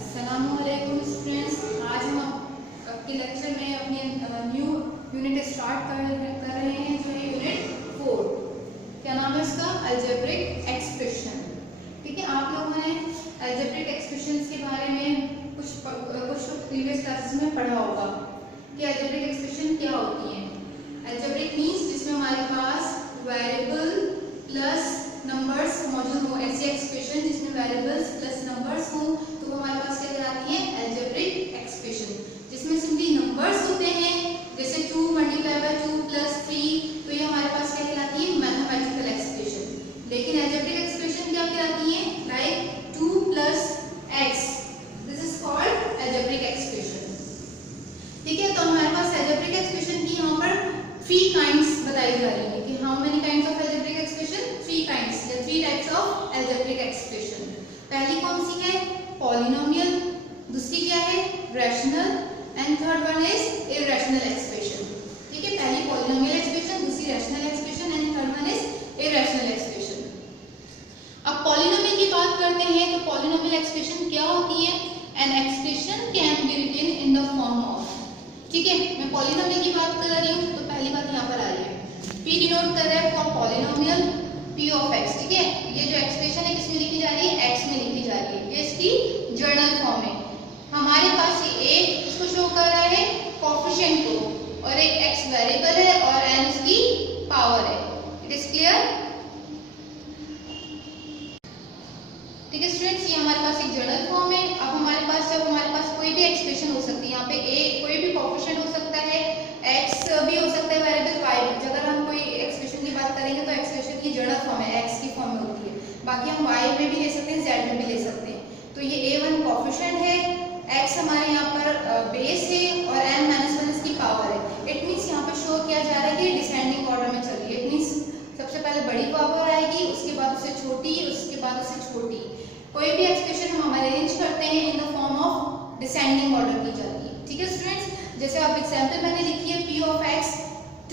अस्सलामुअलैकुम स्टूडेंट्स, आज हम आपके लेक्चर में अपनी न्यू यूनिट स्टार्ट कर रहे हैं जो है यूनिट 4। क्या नाम है इसका? Algebraic expression. ठीक है, आप लोगों ने अलजेब्रिक एक्सप्रेशंस के बारे में कुछ प्रीवियस क्लासेस में पढ़ा होगा कि अलजेब्रिक एक्सप्रेशन क्या होती है। अलजेब्रिक मींस जिसमें हमारे पास वेरिएबल प्लस नंबर्स मौजूद हो, ऐसी एक्सप्रेशन जिसमें वेरिएबल्स प्लस नंबर्स हो तो वो हमारे पास क्या कहलाती है? Algebraic expression. जिसमें सिंपली नंबर्स होते हैं जैसे 2 मल्टीप्लाई बाय 2 प्लस 3, तो ये हमारे पास क्या कहलाती है? Mathematical expression. लेकिन अलजेब्रिक एक्सप्रेशन क्या कहलाती है? Like 2 plus x, this is called algebraic expression. ठीक है, तो हमारे पास अलजेब्रिक एक्सप्रेशन की यहाँ पर 3 काइंड्स बताई जा रही है कि how many kinds of algebraic expression? 3 kinds या 3 टाइप्स ऑफ अलजेब्रिक एक्सप्रेशन। पहली कौन सी है? पॉलिनोमियल। दूसरी क्या है? Rational. And third one is irrational expression. ठीक है, पहली पॉलिनोमियल एक्सप्रेशन, दूसरी rational expression and third one is irrational expression. अब पॉलिनोमियल की बात करते हैं तो पॉलिनोमियल एक्सप्रेशन क्या होती है? An expression can be written in the form of. ठीक है, मैं पॉलिनोमियल की बात कर रही हूँ तो पहली बात यहाँ पर आ रही है, पी डिनोट कर रहा है for polynomial P of x. ठीक है, ये जो एक्सप्रेशन है किसमें लिखी जा रही है? एक्स में लिखी जा रही है। ये इसकी जर्नल फॉर्म है। हमारे पास ये एक इसको शो कर रहा है कोएफिशिएंट को, और एक एक्स वेरिएबल है और एन उसकी पावर है। It is clear? ठीक है स्टूडेंट्स, ये हमारे पास एक जर्नल फॉर्म है। अब हमारे पास जब हमारे पास कोई भी एक्सप्रेशन हो सकती है, यहाँ पे ए कोई भी कोएफिशिएंट हो सकता है, एक्स भी हो सकता है वेरिएबल, वाई भी। अगर हम कोई एक्सप्रेशन की बात करेंगे तो एक्सप्रेशन की जर्नल फॉर्म है, एक्स की फॉर्म में होती है। बाकी हम वाई में भी ले सकते हैं, जेड में भी ले सकते हैं। तो ये a1 कोएफिशिएंट है, एक्स हमारे यहाँ पर बेस है और n-1 इसकी पावर है। इट मींस यहाँ पे शो किया जा रहा है कि डिसेंडिंग ऑर्डर में चल रही है। इट मींस सबसे पहले बड़ी पावर आएगी, उसके बाद उससे छोटी, उसके बाद उससे छोटी। कोई भी एक्सप्रेशन हम अरेंज करते हैं इन the form of descending order की जाती है। ठीक है स्टूडेंट्स, जैसे अब एग्जांपल मैंने लिखी है p ऑफ x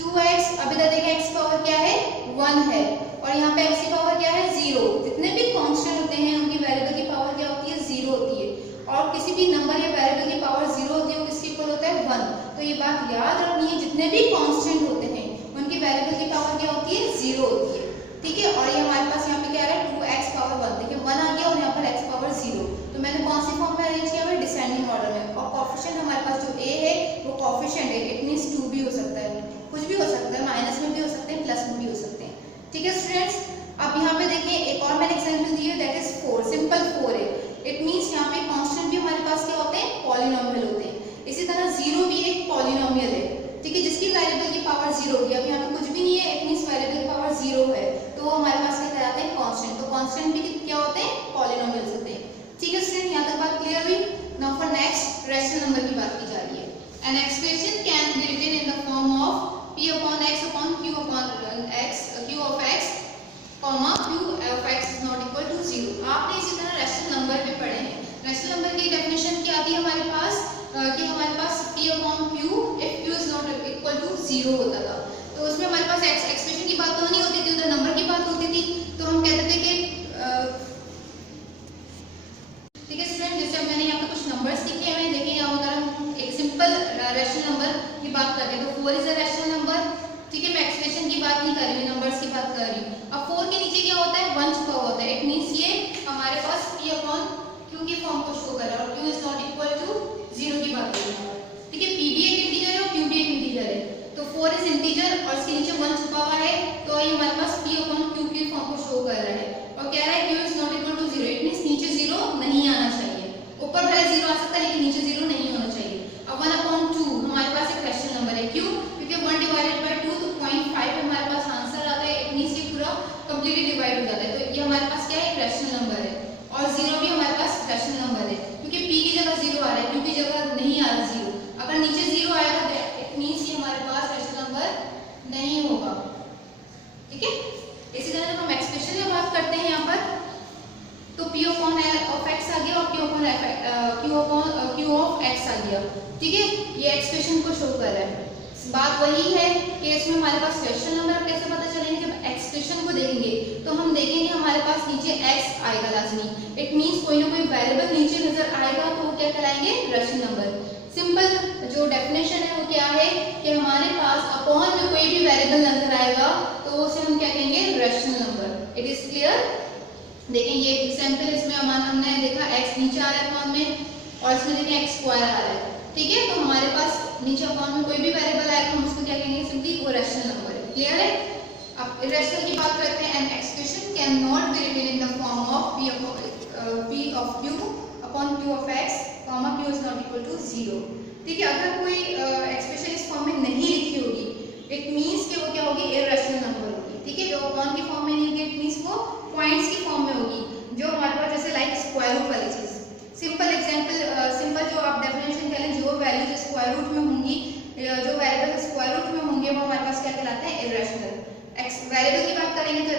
2x। अब इधर देखिए x पावर क्या है? 1 है, और यहाँ पे x की पावर क्या है? 0। जितने भी कांस्टेंट होते हैं उनकी वेरिएबल की पावर क्या होती है? 0 होती है। और किसी भी नंबर या वेरिएबल की पावर 0 होती है वो किसके इक्वल होता है? 1। तो ये बात याद रखनी है, जितने भी कांस्टेंट होते हैं उनकी वेरिएबल की पावर क्या होती है? 0 होती है। ठीक है, और ये हमारे पास यहाँ पे क्या है? 2x power 1। देखिए 1 आ गया और यहाँ पर x पावर 0। तो मैंने कौन सी फॉर्म में अरेंज किया है? डिसेंडिंग ऑर्डर में। और कोएफिशिएंट हमारे पास जो a है वो कोएफिशिएंट है। इट मींस 2 भी हो सकता है, कुछ भी हो सकता है, माइनस में भी हो सकते हैं, प्लस में भी हो सकते हैं। ठीक है स्टूडेंट्स, अब यहाँ पे देखिए एक और मैंने एग्जांपल दी है, दैट इज 4। सिंपल 4 है। इट मींस यहाँ पे कांस्टेंट भी हमारे पास क्या होते हैं? पॉलिनोमियल होते हैं। इसी तरह 0 भी एक पॉलिनोमियल है। ठीक है, जिसकी वेरिएबल की पावर 0 होगी। अब यहाँ पे कुछ भी नहीं है, इट मींस वेरिएबल की पावर 0 है, तो वो हमारे पास क्या कहलाते हैं? कांस्टेंट। तो कांस्टेंट भी क्या होते हैं? पॉलिनोमियल्स होते हैं। ठीक है स्टूडेंट, यहाँ तक बात क्लियर हुई? Now for next rational number की बात की जा रही है। An expression can be written in the form of p upon x upon q upon x q of x comma q of x is not equal to 0। आपने इसी तरह rational number भी पढ़े हैं। रैशनल नंबर की definition क्या थी हमारे पास? कि हमारे पास p upon q if q is not equal to 0 होता था। तो उसमें हमारे पास एक्सप्रेशन की बात तो नहीं होती थी, उधर नंबर की बात होती थी। तो हम कहते थे कि ठीक है स्टूडेंट, जैसे मैंने यहाँ पे कुछ नंबर्स लिखे हैं। देखिए यहाँ अगर हम एक सिंपल रैशनल नंबर की बात करें तो 4 इज अ रैशनल नंबर। ठीक है, मैं एक्सप्रेशन की बात नहीं कर रही हूँ, नंबर्स की बात कर रही हूँ। अब 4 के नीचे क्या होता है? 1 छुपा हुआ होता है। इट मींस ये हमारे पास p अपॉन q की फॉर्म को शो कर रहा है और q is not equal to 0 की बात कर रही है। ठीक है, p भी एक इंटीजर है और q भी एक इंटीजर है। तो 4 इज इंटीजर और इसके नीचे 1 छुपा हुआ है, तो ये हमारे पास p अपॉन q की फॉर्म को शो कर रहा है और कह रहा है q is not equal to 0। It means नीचे 0 नहीं आना चाहिए। ऊपर भले 0 आ सकता है लेकिन नीचे 0 नहीं होना चाहिए। अब 1 अपॉन 2 हमारे पास एक रैशनल नंबर है। क्यों? क्योंकि 1 डिवाइडेड बाय 2 तो 0.5 हमारे पास आंसर आता है। इट मींस ये पूरा कंप्लीटली डिवाइड हो जाता है। तो ये हमारे पास क्या है? एक रैशनल नंबर है। और 0 भी हमारे पास रैशनल नंबर है, क्योंकि p की जगह 0 आ रहा है, q की जगह नहीं आ रहा 0। अगर नीचे 0 आएगा तो इट मींस ये हमारे पास रैशनल नंबर नहीं होगा। ठीक है, इसी तरह जब हम एक्सप्रेशन की बात करते हैं यहाँ पर तो p अपॉन x आ गया और q ऑफ x आ गया। ठीक है, ये एक्सप्रेशन को शो कर रहा है। बात वही है कि इसमें हमारे पास रैशनल नंबर अब कैसे पता चलेंगे, जब एक्सप्रेशन को देखेंगे तो हम देखेंगे हमारे पास नीचे x आएगा लाजमी, इट मींस कोई ना कोई वेरिएबल नीचे नजर आएगा तो वो क्या कहलाएंगे, रैशनल नंबर। सिंपल जो डेफिनेशन है वो क्या है कि हमारे पास अपॉन में कोई भी वेरिएबल नजर आएगा तो उसे हम क्या कहेंगे, rational number. It is clear. देखें ये एग्जांपल, इसमें हमने देखा x नीचे आ रहा है अपॉन में और इसमें देखें x स्क्वायर आ रहा है, ठीक है। तो हमारे पास नीचे अपॉन में कोई भी वेरिएबल आएगा हम उसको क्या कहेंगे, सिंपली वो रैशनल नंबर है। क्लियर है। अब इरेशनल की बात करते हैं। An expression can not be written in the form of p of q upon q of x, q is not equal to 0। ठीक है, अगर कोई एक्सप्रेशन इस फॉर्म में नहीं लिखी होगी इट मींस कि वो क्या होगी, इरेशनल नंबर होगी। ठीक है, जो अपॉन की फॉर्म में नहीं होगी इट मींस वो पॉइंट्स की फॉर्म में होगी, जो हमारे पास जैसे लाइक स्क्वायर रूट वाली चीज। सिंपल एग्जांपल, सिंपल जो आप डेफिनेशन कह लें, जो वैल्यूज स्क्वायर रूट में होंगी, जो वेरिएबल स्क्वायर रूट में होंगे वो हमारे पास क्या कहलाते हैं, इरेशनल। वेरिएबल की बात करेंगे तो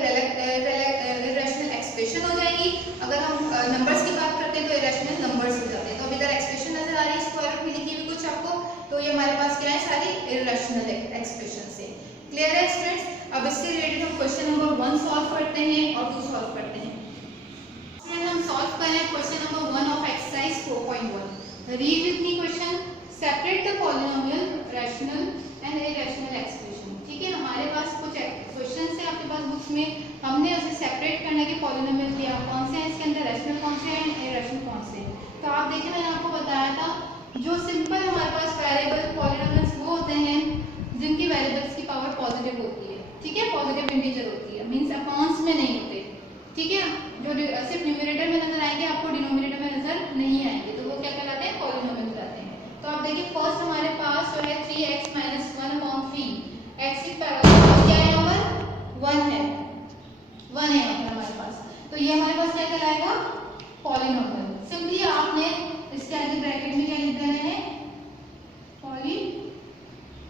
इरेशनल एक्सप्रेशन हो जाएगी। अगर हम नंबर्स की बात करते हैं तो इरेशनल नंबर्स हो जाते हैं। तो अब इधर एक्सप्रेशन नजर आ रही है स्क्वायर रूट में लिखी हुई कुछ आपको, तो ये हमारे पास क्या है, सारी इरेशनल एक्सप्रेशन से। क्लियर है स्टूडेंट्स। अब इससे रिलेटेड हम क्वेश्चन नंबर 1 सॉल्व करते हैं और 2 सॉल्व करते हैं। हम सॉल्व कर रहे हैं question number 1 of exercise 4.1। Read with me question, separate the polynomial, rational and irrational expression. ठीक है, हमारे पास कुछ क्वेश्चंस है आपके पास बुक्स में, हमने उसे सेपरेट करने के पॉलिनोमियल दिया, कौन से हैं इसके अंदर, रैशनल कौन से हैं, इरेशनल कौन से हैं। तो आप देखिए मैंने आपको बताया था जो सिंपल हमारे पास वेरिएबल पॉलिनोमियल्स वो होते हैं जिनकी वेरिएबल्स की पावर पॉजिटिव होती है। ठीक है, पॉजिटिव इंटीजर होती है, मींस अपॉन्स में नहीं होते। ठीक है, जो सिर्फ न्यूमरेटर में नजर आएंगे, आपको डिनोमिनेटर में नजर नहीं आएंगे, तो वो क्या कहलाते हैं, पॉलिनोमियल कहलाते हैं। तो आप देखिए फर्स्ट हमारे पास जो है 3x - 1/3, x की पावर क्या है, यहाँ पर 1 है, 1 है यहाँ पर हमारे पास, तो ये हमारे पास क्या कहलाएगा, पॉलिनोमियल। सिंपली आपने इसके आगे ब्रैकेट में क्या लिख देना है, पॉलिनोमियल।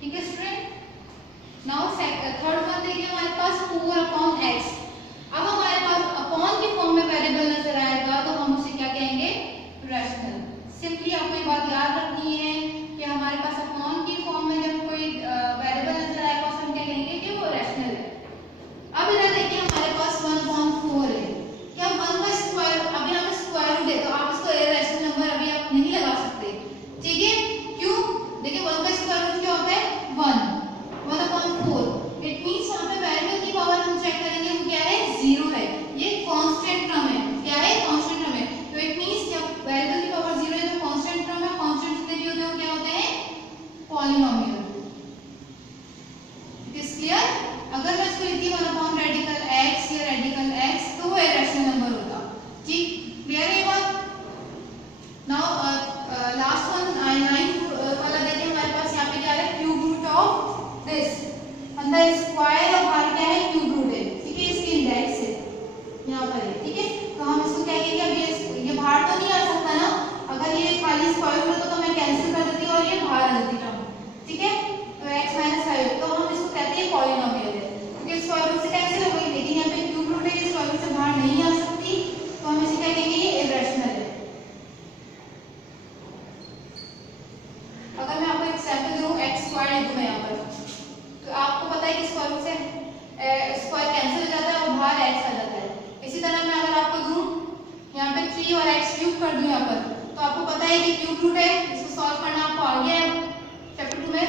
ठीक है स्टूडेंट। नाउ थर्ड वन देखिए हमारे पास 4/x। अब हमारे पास अपॉन की फॉर्म में वेरिएबल नजर आएगा तो हम उसे क्या कहेंगे, रैशनल। सिंपली आपको ये बात याद रखनी है कि हमारे पास अपॉन की फॉर्म में जब कोई वेरिएबल नजर आएगा उसे हम क्या कहेंगे कि वो रैशनल है। अब इधर देखिए हमारे पास 1/4 है, क्या 1 का स्क्वायर, अभी हमें स्क्वायर रूट है तो आप इसको इरेशनल नंबर अभी आप नहीं लगा सकते। ठीक है, क्यों, देखिए 1 का स्क्वायर रूट क्या होता है, 1/4। इट मींस यहाँ पे वेरिएबल की पावर हम चेक करेंगे वो क्या है, 0 है। ये कांस्टेंट टर्म है, क्या है, कांस्टेंट टर्म है। तो इट मींस जब वेरिएबल की पावर 0 है तो कांस्टेंट टर्म है, कांस्टेंट जितने भी होते हैं वो क्या होते हैं, पॉलिनोमियल। It is clear. अगर मैं इसको लिखती 1/रेडिकल x या रेडिकल x तो वो इरेशनल नंबर होगा। ठीक, क्लियर है ये बात। नाउ लास्ट वन 9 वाला देखिए हमारे पास यहाँ पे क्या है, क्यूब रूट ऑफ दिस, अंदर स्क्वायर और बाहर क्या है, क्यूब रूट है। ठीक है, इसकी इंडेक्स है यहाँ पर है। ठीक है, तो हम इसको क्या कहेंगे, अब ये बाहर तो नहीं आ सकता ना, अगर ये खाली स्क्वायर रूट होता तो मैं कैंसिल कर देती और ये बाहर आ जाती टर्म। ठीक है, तो x - 5, तो हम इसको कहते हैं पॉलिनोमियल है, क्योंकि स्क्वायर रूट से कैंसिल हो गई, लेकिन यहाँ पे क्यूब रूट है, ये स्क्वायर रूट से बाहर नहीं आ सकती, तो हम इसे क्या कहेंगे, ये इरेशनल है। अगर मैं आपको एग्जांपल दूं, x² लिखूं मैं यहाँ पर, तो आपको पता है कि स्क्वायर रूट से स्क्वायर कैंसिल हो जाता है और बाहर x आ जाता है। इसी तरह मैं अगर आपको दूं यहाँ पे 3 और x³ कर दूं यहाँ पर, तो आपको पता है कि क्यूब रूट है, इसको सॉल्व करना आपको आ गया है चैप्टर 2 में।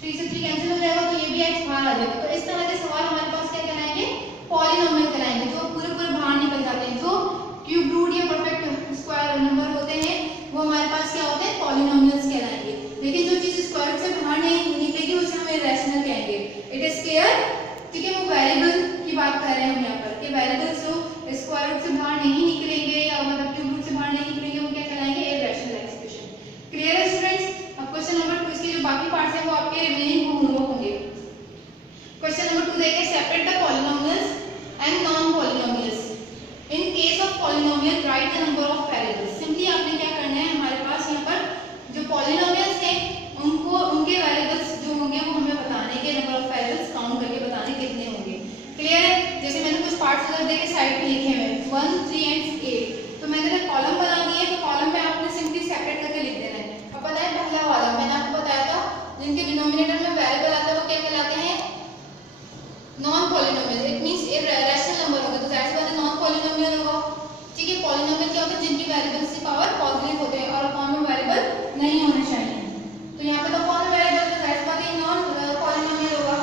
3 से 3 कैंसिल हो जाएगा तो ये भी x बाहर आ जाएगा। तो इस तरह के सवाल हमारे पास क्या कहलाएंगे, पॉलिनोमियल कहलाएंगे, जो पूरे बाहर निकल जाते हैं। जो क्यूब रूट या परफेक्ट स्क्वायर नंबर होते हैं वो हमारे पास क्या होते हैं, पॉलिनोमियल्स कहलाएंगे। लेकिन जो चीज स्क्वायर रूट से बाहर नहीं निकलेगी उसे हम इरेशनल कहेंगे। It is clear. ठीक है, वो वेरिएबल की बात कर रहे हैं हम यहाँ पर, कि वेरिएबल्स जो स्क्वायर रूट से बाहर नहीं निकलेंगे या मतलब क्यूब रूट से बाहर नहीं निकलेंगे वो क्या कहलाएंगे, इरेशनल एक्सप्रेशन। क्लियर है स्टूडेंट्स। अब क्वेश्चन नंबर 2, इसके जो बाकी पार्ट्स हैं वो आपके रिमेनिंग होमवर्क होंगे। क्वेश्चन नंबर 2 देखिए, separate the polynomials and non polynomials. In case of polynomial right the number of variables. Simply आपने क्या करना है, हमारे पास यहाँ पर जो पॉलिनोमियल्स हैं उनको उनके वेरिएबल्स जो होंगे वो हमें बताने के, नंबर ऑफ वेरिएबल्स काउंट करके बताने कितने होंगे। क्लियर है। जैसे मैंने कुछ पार्ट्स उधर देखे साइड पे लिखे हुए 1, 3 एंड 8, तो मैंने कॉलम बना दिए, तो कॉलम में आपने सिंपली सेपरेट करके लिख देना है। अब पता है पहला वाला मैंने non polynomial, it means a rational number होगा, तो जाहिर सी बात है नॉन पॉलिनोमियल होगा। ठीक है, पॉलिनोमियल क्या होता है, जिनकी वेरिएबल्स की पावर पॉजिटिव होते हैं और अपॉन में वेरिएबल नहीं होने चाहिए। तो यहाँ पे तो अपॉन में वेरिएबल है, जाहिर सी बात है नॉन पॉलिनोमियल होगा,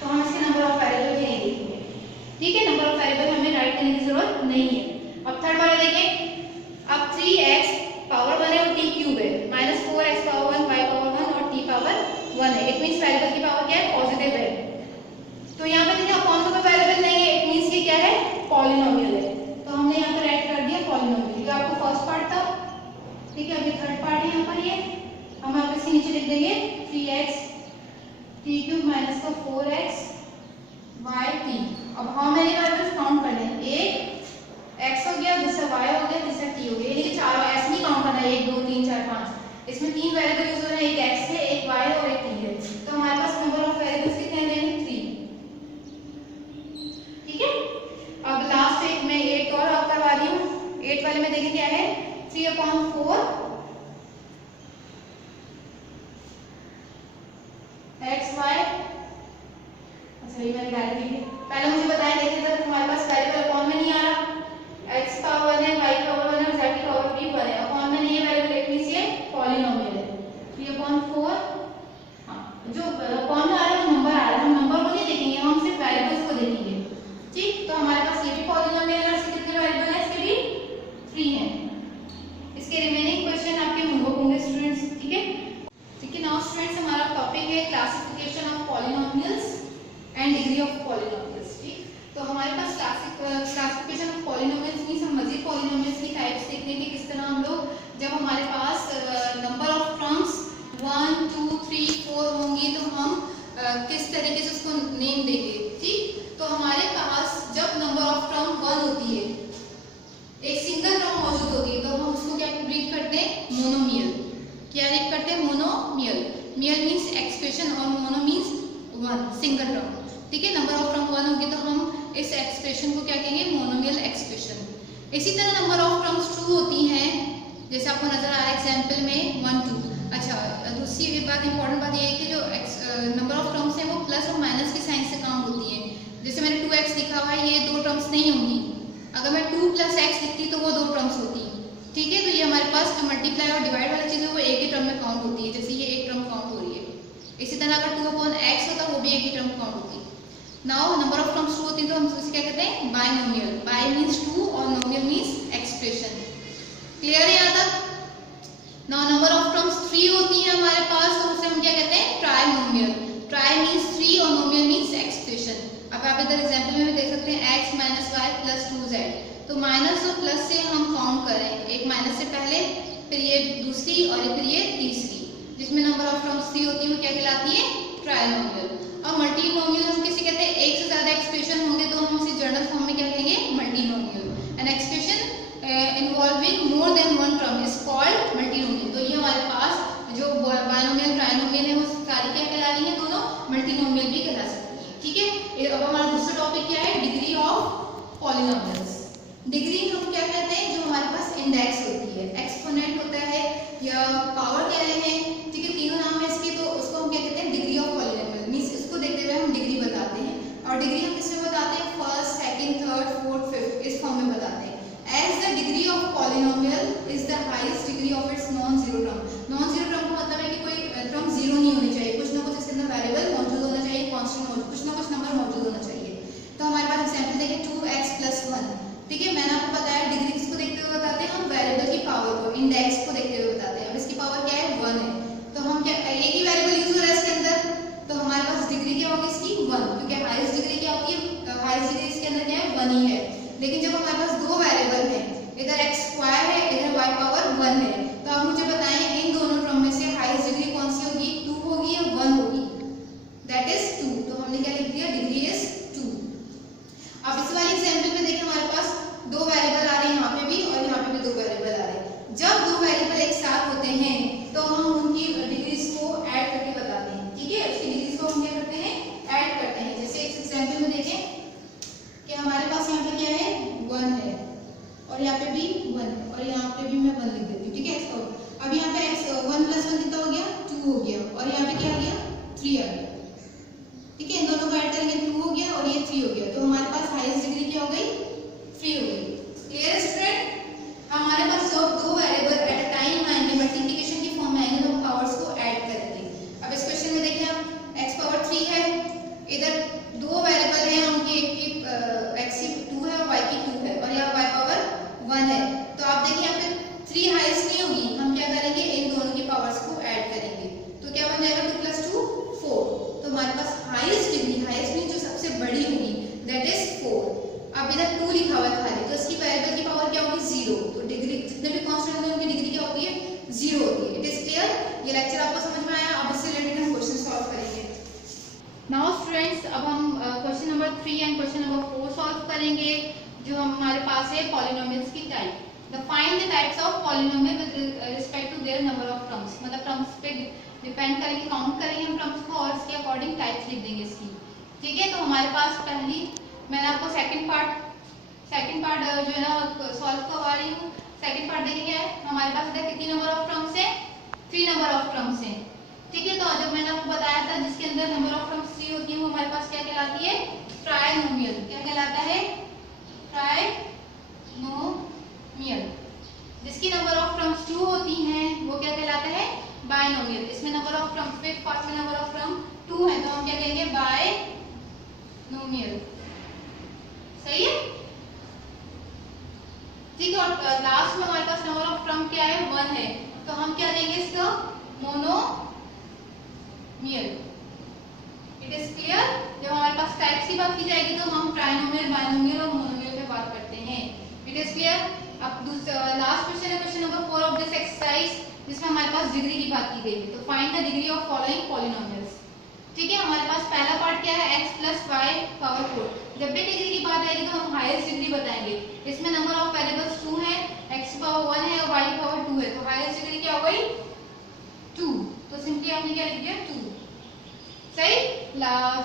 तो हम इसके नंबर ऑफ वेरिएबल भी नहीं देखेंगे। ठीक है, नंबर ऑफ वेरिएबल हमें राइट करने की जरूरत नहीं है। अब थर्ड वाला देखें, अब 3x पावर 1 है और t क्यूब है, minus 4x power 1, y power 1 और t पावर 1 है। इट मींस वेरिएबल की पावर क्या है, पॉजिटिव है। तो यहाँ पे देखिए अपॉन में कोई वेरिएबल नहीं है, इट मींस ये क्या है, पॉलिनोमियल है। तो हमने यहाँ पे राइट कर दिया पॉलिनोमियल। ये आपको फर्स्ट पार्ट था। ठीक है, अभी थर्ड पार्ट है यहाँ पर, ये हम यहाँ पे इसके नीचे लिख देंगे 3x t क्यूब माइनस का 4x y t। अब हाउ मेनी वेरिएबल्स काउंट करने हैं, एक x हो गया, दूसरा y हो गया, तीसरा t हो गया। यानी कि चारों ऐसे नहीं काउंट करना है 1 2 3 4 5, इसमें तीन वेरिएबल यूज हो रहे हैं, एक x है, एक y है और एक t है। तो हमारे पास नंबर ऑफ वेरिएबल्स कितने हैं, 3। ठीक है, अब लास्ट एक मैं 8 और आप करवा रही हूँ। 8 वाले में देखिए क्या है, 3/4 x y। अच्छा ये मैंने डाल दी है, पहले मुझे बताया देखिए तब हमारे पास वेरिएबल अपॉन में नहीं आ रहा, x पावर 1 है, y पावर 1 है और z की पावर भी 1 है, अपॉन में नहीं है वेरिएबल, इट मींस ये पॉलिनोमियल है। 3/4, हां जो अपॉन में आ रहा है नंबर आ रहा है, हम नंबर को नहीं देखेंगे, हम सिर्फ वेरिएबल्स को देखेंगे। ठीक, तो हमारे पास ये भी पॉलिनोमियल है और इसके कितने वेरिएबल है, इसके भी 3 हैं। इसके रिमेनिंग क्वेश्चन आपके होमवर्क होंगे स्टूडेंट्स। ठीक है, ठीक है। नाउ स्टूडेंट्स हमारा टॉपिक है classification of polynomials and degree of polynomials. ठीक, तो हमारे पास क्लासिफिकेशन ऑफ पॉलिनोमियल्स मींस हम मजीद पॉलिनोमियल्स की टाइप्स देखने के किस तरह हम लोग, जब हमारे पास नंबर ऑफ टर्म्स 1 2 3 4 होंगी तो हम किस तरीके से उसको नेम देंगे। ठीक, तो हमारे पास जब नंबर ऑफ टर्म 1 होती है, एक सिंगल टर्म मौजूद होती है, तो हम उसको क्या रीड करते हैं, मोनोमियल। क्या रीड करते हैं, मोनोमियल। मियल मींस एक्सप्रेशन और मोनो मींस 1, सिंगल टर्म। ठीक है, नंबर ऑफ टर्म 1 होगी तो हम इस एक्सप्रेशन को क्या कहेंगे, मोनोमियल एक्सप्रेशन। इसी तरह नंबर ऑफ टर्म्स 2 होती हैं, जैसे आपको नजर आ रहा है एग्जांपल में 1 2। अच्छा, दूसरी बात इंपॉर्टेंट बात ये है कि जो नंबर ऑफ टर्म्स हैं वो प्लस और माइनस के साइन से काउंट होती हैं। जैसे मैंने 2x लिखा हुआ है, ये दो टर्म्स नहीं होंगी। अगर मैं 2 + x लिखती तो वो दो टर्म्स होती। ठीक है, तो ये हमारे पास जो मल्टीप्लाई और डिवाइड वाली चीज़ है वो एक ही टर्म में काउंट होती है, जैसे ये एक टर्म काउंट हो रही है। इसी तरह अगर 2/x होता वो भी एक ही टर्म काउंट होती। नाउ नंबर ऑफ टर्म्स 2 होती है तो हम उसे क्या कहते हैं, बाइनोमियल। बाइ मींस 2 और नोमियल मींस एक्सप्रेशन। क्लियर है यहाँ तक? नाउ नंबर ऑफ टर्म्स 3 होती है हमारे पास, तो उसे हम क्या कहते हैं, ट्राइनोमियल। ट्राई मींस 3 और नोमियल मींस एक्सप्रेशन। अब आप इधर एग्जांपल में भी देख सकते हैं x - y + 2z। तो माइनस और प्लस से हम काउंट करें, एक माइनस से पहले, फिर ये दूसरी और फिर ये तीसरी, जिसमें नंबर ऑफ टर्म्स 3 होती है वो क्या कहलाती है, ट्राइनोमियल। और मल्टीनोमियल हम किसे कहते हैं, एक से ज्यादा एक्सप्रेशन होंगे तो हम उसे जनरल फॉर्म में क्या कहेंगे, multinomial. An expression involving more than one term is called multinomial. तो ये हमारे पास जो बाइनोमियल ट्राइनोमियल है वो सारी क्या कहला रही है, दोनों मल्टीनोमियल भी कहला सकती है। ठीक है, अब हमारा दूसरा टॉपिक क्या है, डिग्री ऑफ पॉलिनोमियल्स। डिग्री हम क्या कहते हैं, जो हमारे पास इंडेक्स होती है, एक्सपोनेंट होता है या पावर कह रहे हैं। ठीक है, तीनों नाम है इसके, तो उसको हम क्या कहते हैं, डिग्री ऑफ पॉलिनोमियल। मींस इसको देखते हुए हम डिग्री बताते हैं। और डिग्री हम किसमें बताते हैं, first, second, third, fourth, fifth, इस फॉर्म में बताते हैं। As the degree of polynomial is the highest degree of its non-zero term. Non-zero term का मतलब है कि कोई टर्म जीरो नहीं होनी चाहिए, कुछ ना कुछ इसके अंदर वेरिएबल मौजूद होना चाहिए, कांस्टेंट मौजूद, कुछ ना कुछ नंबर मौजूद होना चाहिए। तो हमारे पास एग्जांपल देखिए 2x + 1। ठीक है, मैंने आपको बताया डिग्री किसको देखते हुए बताते हैं, हम वेरिएबल की पावर को, इंडेक्स को देखते हुए बताते हैं। अब इसकी पावर क्या है, 1 है, तो हम क्या, एक ही वेरिएबल यूज हो रहा है इसके अंदर, तो हमारे पास डिग्री क्या होगी इसकी, 1, क्योंकि हाईएस्ट डिग्री क्या होती है, हाईएस्ट डिग्री इसके अंदर क्या है, 1 ही है। लेकिन जब हमारे पास दो वेरिएबल हैं, इधर x² है, इधर y पावर 1 है, तो आप मुझे बताएं इन दोनों टर्म में से हाईएस्ट डिग्री कौन सी होगी, 2 होगी या 1 होगी, दैट इज 2। तो हमने क्या लिख दिया, डिग्री इज 2। अब इस वाले एग्जांपल में देखिए हमारे पास दो वेरिएबल आ रहे हैं, यहाँ पे भी और यहाँ पे भी दो वेरिएबल आ रहे हैं। जब दो वेरिएबल एक साथ होते हैं तो हम उनकी डिग्रीज को ऐड करके बताते हैं। ठीक है, उसकी डिग्रीज को हम क्या करते हैं, ऐड करते हैं। जैसे इस एग्जांपल में देखें कि हमारे पास यहाँ पे क्या है, 1 है और यहाँ पे भी 1 है और यहाँ पे भी मैं 1 लिख देती हूँ। ठीक है, अब यहाँ पे x 1 + 1 कितना हो गया, 2 हो गया, और यहाँ पे क्या आ गया, 3 आ गया। ठीक है, इन दोनों को ऐड करेंगे 2 हो number 3 and question number 4 solve करेंगे, जो हमारे पास है पॉलिनोमियल्स की type. The find the types of polynomial with respect to their number of terms, मतलब टर्म्स पे डिपेंड करेंगे, काउंट करेंगे हम टर्म्स को और इसके अकॉर्डिंग टाइप्स लिख देंगे इसकी। ठीक है, तो हमारे पास पहली, मैंने आपको सेकंड पार्ट जो है ना सॉल्व करवा रही हूँ। सेकंड पार्ट देखिए क्या है, हमारे पास कितनी नंबर ऑफ टर्म्स है, 3 नंबर ऑफ टर्म्स है। ठीक है, तो जब मैंने आपको बताया था जिसके अंदर नंबर ऑफ टर्म्स 3 होती है वो हमारे पास क्या कहलाती है, ट्राइनोमियल। क्या कहलाता है, ट्राइनोमियल। जिसकी नंबर ऑफ टर्म्स 2 होती हैं वो क्या कहलाता है, बायनोमियल। इसमें नंबर ऑफ टर्म्स पे पार्ट में नंबर ऑफ टर्म 2 है तो हम क्या कहेंगे, बायनोमियल। सही है, ठीक है। और लास्ट में हमारे पास नंबर ऑफ टर्म क्या है, 1 है, तो हम क्या देंगे इसका, मोनोमियल। It is clear. जब हमारे पास टाइप्स की बात की जाएगी तो हम ट्राइनोमियल, बायनोमियल और मोनोमियल पे बात करते हैं। It is clear. अब लास्ट क्वेश्चन है question number 4 of this exercise, जिसमें हमारे पास डिग्री की बात की गई है। तो find the degree of following polynomials. ठीक है, हमारे पास पहला पार्ट क्या है, x + y पावर 4। जब भी डिग्री की बात आएगी तो हम हाईएस्ट डिग्री बताएंगे। इसमें नंबर ऑफ वेरिएबल्स 2 है, x की पावर 1 है और y की पावर 2 है, तो हाईएस्ट डिग्री क्या हो गई, 2। तो सिंपली आपने क्या लिख दिया, 2। सही।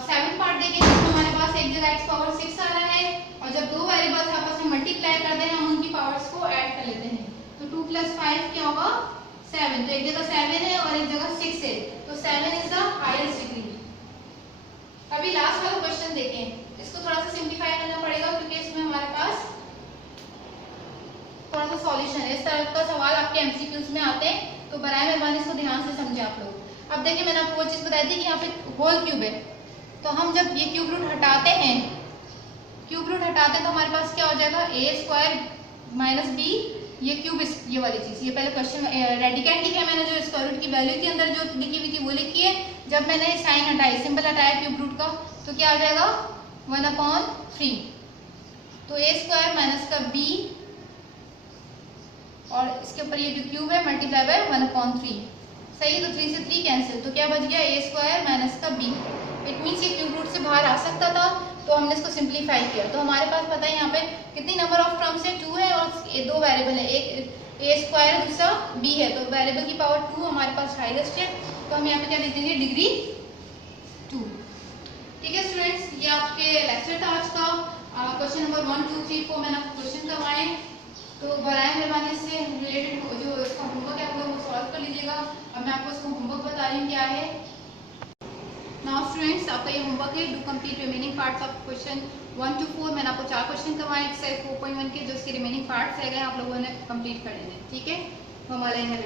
7 पार्ट देखें, इसमें हमारे पास एक जगह x पावर 6 आ रहा है और जब दो वेरिएबल्स आपस में मल्टीप्लाई करते हैं हम उनकी पावर्स को ऐड कर लेते हैं, तो 2 + 5 क्या होगा, 7। तो एक जगह 7 है और एक जगह 6 है, तो 7 इज द हाईएस्ट डिग्री। अभी लास्ट वाला क्वेश्चन देखें, इसको थोड़ा सा सिंप्लीफाई करना पड़ेगा क्योंकि इसमें हमारे पास थोड़ा सा सॉल्यूशन है। इस तरह का सवाल आपके एमसीक्यूज में आते हैं, तो बराए मेहरबानी इसको ध्यान से समझे आप लोग। अब देखिए, मैंने आपको वो चीज बताई थी कि यहाँ पे होल क्यूब है, तो हम जब ये क्यूब रूट हटाते हैं तो हमारे पास क्या हो जाएगा, a² - b, ये क्यूब, ये वाली चीज, ये पहले क्वेश्चन रेडिकेंड लिखा है मैंने, जो स्क्वायर रूट की वैल्यू के अंदर जो लिखी हुई थी वो लिखी है। जब मैंने साइन हटाई, सिंबल हटाया क्यूब रूट का, तो क्या आ जाएगा, 1/3। तो a² - b और इसके ऊपर ये जो क्यूब है मल्टीप्लाई बाय 1/3। सही है, तो 3 से 3 कैंसिल, तो क्या बच गया, a² - b। इट मीन्स ये क्यूब रूट से बाहर आ सकता था, तो हमने इसको सिंप्लीफाई किया। तो हमारे पास पता है यहाँ पे कितनी नंबर ऑफ टर्म्स है, 2 है और ये 2 वेरिएबल है, एक a² दूसरा b है, तो वेरिएबल की पावर 2 हमारे पास हाईएस्ट है, तो हम यहाँ पे क्या लिख देंगे, डिग्री 2। ठीक है स्टूडेंट्स, ये आपके लेक्चर था आज का। क्वेश्चन नंबर 1, 2, 3, 4 मैंने आपको क्वेश्चन करवाए, तो बराए मेहरबानी से रिलेटेड जो इसका होमवर्क है आप लोग वो सॉल्व कर लीजिएगा। अब मैं आपको इसको होमवर्क बता रही हूँ क्या है। नाउ स्टूडेंट्स, आपका ये होमवर्क है, do complete remaining parts of question 1 to 4। मैंने आपको 4 क्वेश्चन करवाए एक्सरसाइज 4.1 के, जो इसके रिमेनिंग पार्ट्स रह गए आप लोगों ने कंप्लीट कर लेने। ठीक है, तो हमारा यहाँ